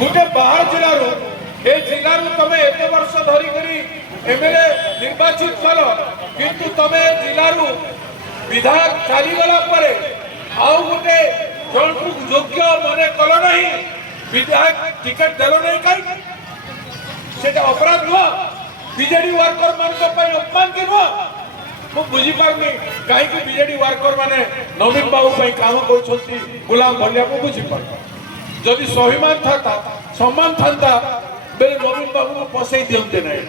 गोटे बाहर जिलू ए जिलू तुम एत वर्ष धरिक एमएलए निर्वाचित कल किंतु तुम जिलू विधायक चलीगला आउ गोटे जन को योग्य मन कल ना विधायक टिकेट देल नहीं कहीं अपराध नुह बीजेडी वर्कर मान अपमान की नुह मु बुझीपारनी कहीं बीजेडी वर्कर माने नवीन बाबू काम कर गुलाम भलिया को बुझीपार जदि स्वाभिमान था सम्मान था बेले नवीन बाबू को पसई दियंते नहीं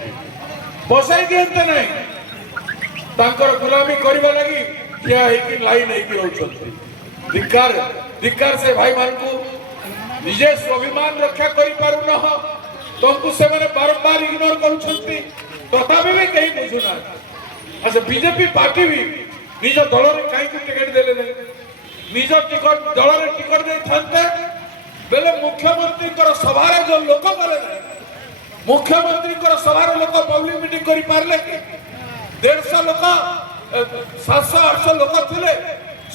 गुलामी करने लगी ठिया लाइन होती धिक्कार धिक्कार से भाई मान को निजे स्वाभिमान रक्षा करें तुमको से बारंबार इग्नोर करुँच तथापि भी कहीं बुझुना अच्छा बीजेपी पार्टी भी निज दल में कहीं टिकेट देले नहीं निज टिकट दल में टिकट दे था बेले मुख्यमंत्री सभार जो लोक गले मुख्यमंत्री सभार लोक पब्लिक मीटिंग कर पारे कि 150 लोक 700-800 लोक थे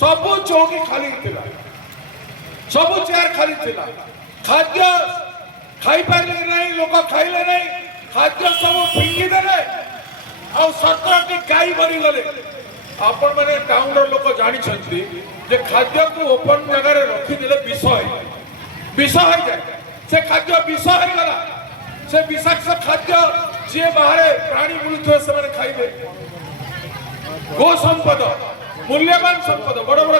सब चौकी खाली थिला सब चेयर खाली थिला खाद्य खाई पारे नहीं लोक खाइले नहीं खाद्य सब फिंगी देले आ 17टी गाई मरी गले आपण माने टाउन लोक जानी छंती जे खाद्य को ओपन जगह रखी देले विष हो जाए से खाद्य विष हो गला से विषाक्त खाद्य जे बाहर प्राणी बुलुथे से खाइबे गो संपद मूल्यवान संपद बड़ बड़